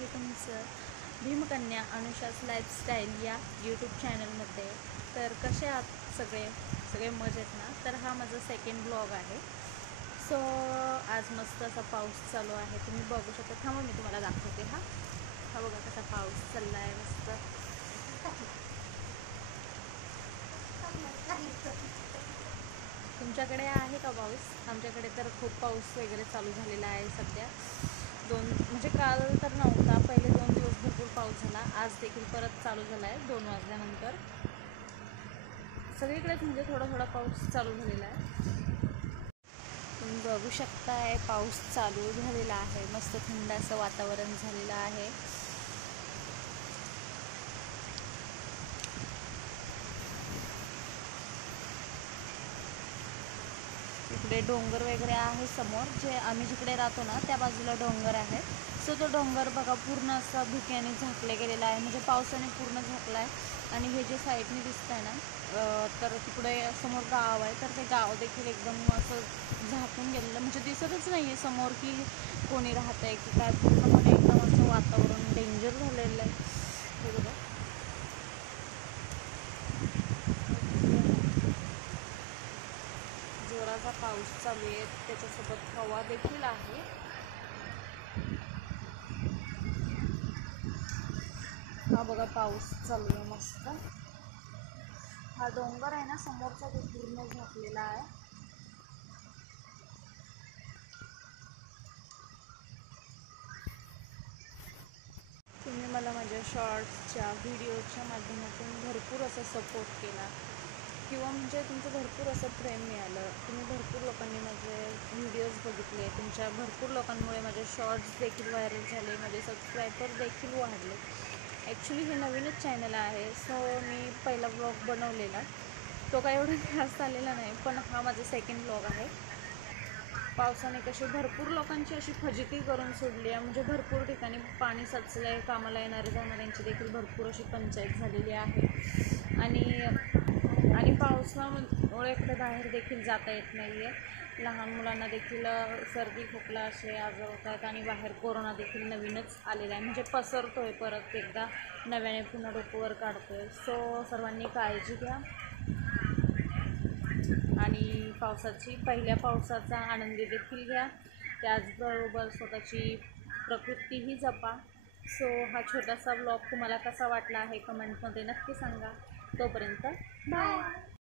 आहे तुमचं भीमकन्या अनुषास लाईफस्टाईल या यूट्यूब चॅनलमध्ये। तर कसे आहात सगळे मजेत ना? तर हा माझा सेकंड ब्लॉग आहे। सो आज मस्त असा पाऊस चालू आहे, तुम्ही बघू शकता। थांबा मी तुम्हाला दाखवते। हा बघा कसा पाऊस चालला आहे मस्त। तुमच्याकडे आहे का पाऊस? आमच्याकडे तर खूप पाऊस वगैरे चालू झालेला आहे सध्या। म्हणजे काल तर नव्हता, पहिले 2 दिवस भरपूर पाऊस झाला। आज देखील परत चालू झाला आहे 2 वाजल्यानंतर। सगळीकडेच म्हणजे थोडा पाऊस चालू झालेला आहे। तुम्ही बघू शकताय पाऊस चालू झालेला आहे, मस्त थंड असं वातावरण झालेलं आहे। इकडे डोंगर वगैरे आहे समोर, जे आम्ही जिकडे राहतो ना त्या बाजूला डोंगर आहे। सो तो डोंगर बघा पूर्ण असा धुक्याने झाकले गेलेला आहे, म्हणजे पावसाने पूर्ण झाकला आहे। आणि हे जे साईडने दिसत आहे ना, तर तिकडे समोर गाव आहे, तर ते गाव देखील एकदम असं झाकून गेलेलं, म्हणजे दिसतच नाही आहे समोर की कोणी राहत आहे की काय। पूर्णपणे एकदम असं वातावरण डेंजर झालेलं आहे। हे बघा जोराचा पाऊस चालू आहे, त्याच्यासोबत हवा देखील आहे। हा बघा पाऊस चालू आहे मस्त। हा डोंगर आहे ना समोरचा, तो पूर्ण झाकलेला आहे। तुम्ही मला माझ्या शॉर्ट्सच्या व्हिडिओच्या माध्यमातून भरपूर असं सपोर्ट केला, किंवा म्हणजे तुमचं भरपूर असं प्रेम मिळालं। तुम्ही भरपूर लोकांनी माझे व्हिडिओज बघितले, तुमच्या भरपूर लोकांमुळे माझे शॉर्ट्स देखील व्हायरल झाले, माझे सबस्क्रायबर देखील वाढले। ॲक्च्युली हे नवीनच चॅनल आहे, सो मी पहिला ब्लॉग बनवलेला, तो काय एवढा जास्त आलेला नाही, पण हा माझा सेकंड ब्लॉग आहे। पावसाने कशी भरपूर लोकांची अशी फजिती करून सोडली आहे, म्हणजे भरपूर ठिकाणी पाणी साचलं आहे, कामाला येणाऱ्या जाणाऱ्यांची देखील भरपूर अशी पंचायत झालेली आहे। आणि पावसामुळे इकडे बाहेर देखील जाता येत नाही आहे। लहान मुलांना देखील सर्दी खोकला असे आजार होत आहेत, आणि बाहेर कोरोना देखील नवीनच आलेला आहे, म्हणजे पसरतो आहे परत एकदा नव्याने, पुन्हा डोकं काढतो आहे। सो सर्वांनी काळजी घ्या, आणि पहिल्या पावसाचा आनंद देखील घ्या, त्याचबरोबर स्वतःची प्रकृतीही जपा। सो हा छोटासा ब्लॉग तुम्हाला कसा वाटला आहे कमेंटमध्ये नक्की सांगा। तोपर्यंत बाय।